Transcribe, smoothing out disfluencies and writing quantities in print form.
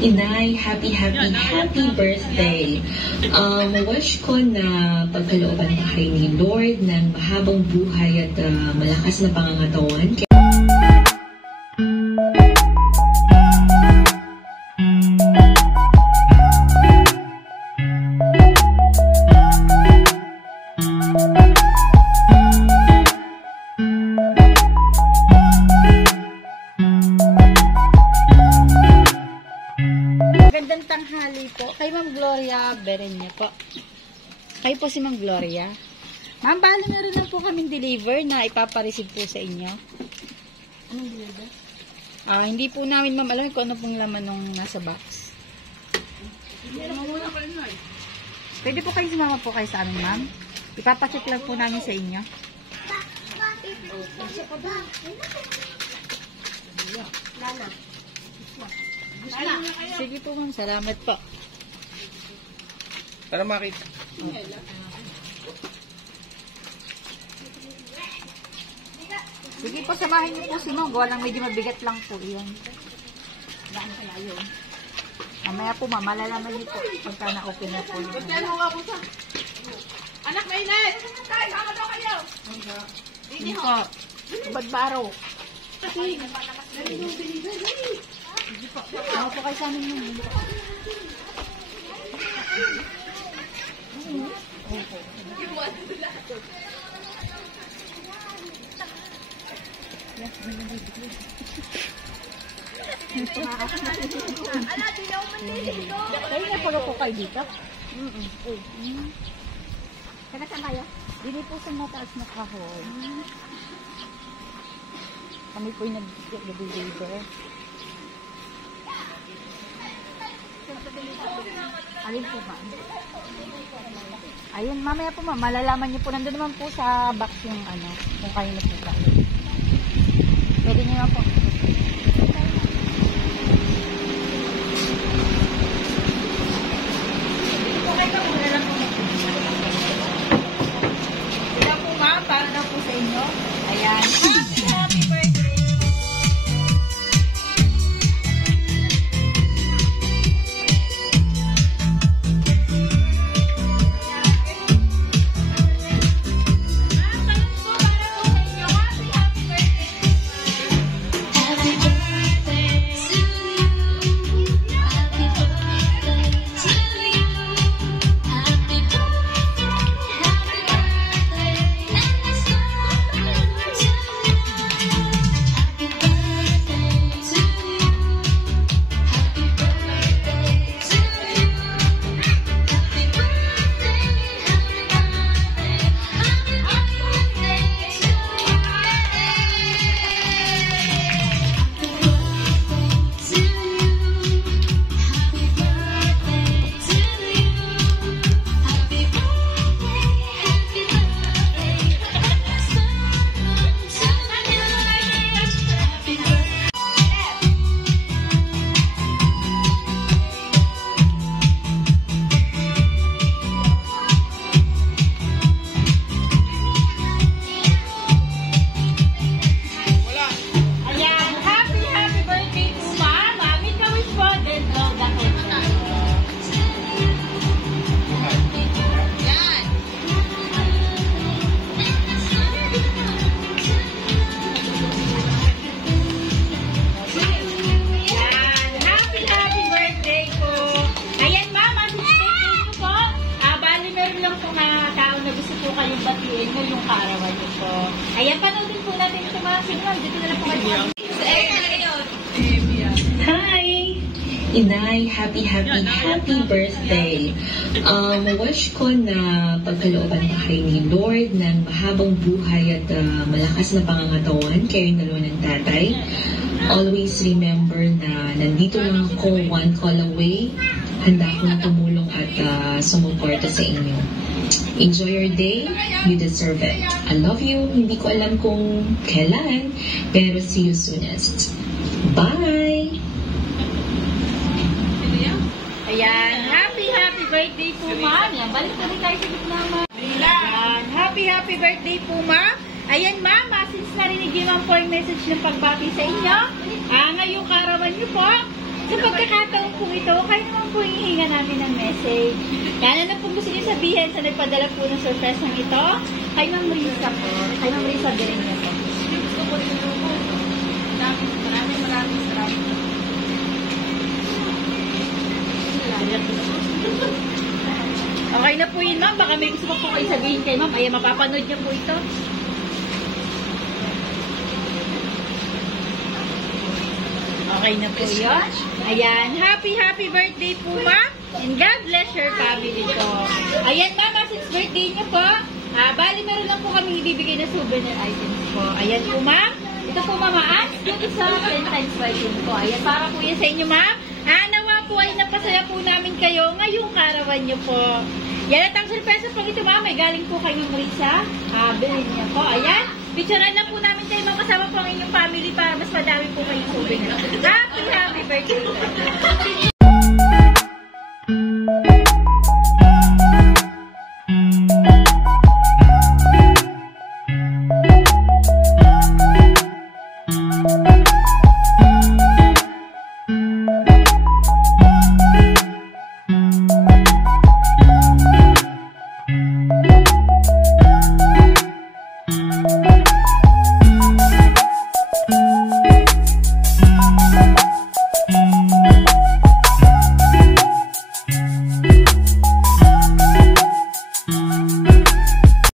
Inay, happy birthday. Wish ko na pagkalooban pa kayo ni Lord ng mahabang buhay at malakas na pangangatawan. Magandang tanghali po. Kay Ma'am Gloria Berenya po. Kayo po si Ma'am Gloria. Ma'am, bali na rin na po kaming deliver na ipapareceive po sa inyo. Anong deliver? Hindi po namin ma'am alam kung ano pong laman nung nasa box. Pwede po kayo sumama po kayo sa amin, ma'am. Ipapacheck lang po namin sa inyo. Lana. Sige po ma'am, salamat po. Para makita. Sige po, samahin niyo po si Mo. Gawa lang medyo mabigat lang po iyan. Daan ka layo. Mamaya po ma'am, malalaman niyo po pagka na-open na po. Anak na init! Tay, sama daw kayo! Hindi po. Badbaro. Ano po kayo sa amin yun? Ala, di na uman dito! Kayo na pala po kayo dito? Saka saan kayo? Dili po sa mataas na kahoy. Kami po yung nag-deliver. Alin po ba? Ayun, mamaya po ma'am, malalaman niyo po. Nandun naman po sa box yung ano, kung kayo na po ba. Pwede niyo naman po. Sila po ma'am, para daw po sa inyo. Ayan. Happy birthday! Kayong batiin ngayong kaarawan niyo po. Ayan, panoodin po natin ito mga signal. Dito na lang po kayo. Hi! Inay, happy birthday. Wish ko na pagkalooban pa kayo ni Lord ng mahabang buhay at malakas na pangangatawan kayo dalawa ng tatay. Always remember na nandito lang ako, one call away. Handa akong tumulong at sumuporta sa inyo. Enjoy your day. You deserve it. I love you. Hindi ko alam kung kailan, pero see you soonest. Bye! Ayan, happy birthday po ma'am. Yan, balik na rin tayo sa gitna ma'am. Ayan, happy birthday po ma'am. Ayan ma'am, since narinig yun ma'am po yung message ng pagbati sa inyo, ngayong kaarawan niyo po, sa pagkakataon po ito, kayo naman po hihinga namin ng message. Yan, ano po gusto niyo sabihin sa nagpadala po ng surprise ng ito? Kay Ma'am Risa po. Kay Ma'am Risa din niya po. Gusto ko rin yung maraming salamat. Okay na po yun, ma'am. Baka may gusto po kayo sabihin kay ma'am. Ayan, mapapanood niyo po ito. Okay na po yun. Ayan. Happy birthday po, ma'am. And God bless your family po. Ayan, ma'am. Since birthday niyo po, bali meron lang po kami ibibigay na souvenir items po. Ayan po, ma'am. Ito po, mama. Dito sa 10 times white po. Ayan, para po yan sa inyo, ma'am. Nawa po ay napasaya po namin kayo ngayong karawan niyo po. Yan at ang surpresa po ito, ma'am. May galing po kay Ma'am Risa. Bilhin niya po. Ayan. Picturean lang po namin kayo, ma'am, kasama po ang inyong family para mas madami po kayong souvenir. Happy birthday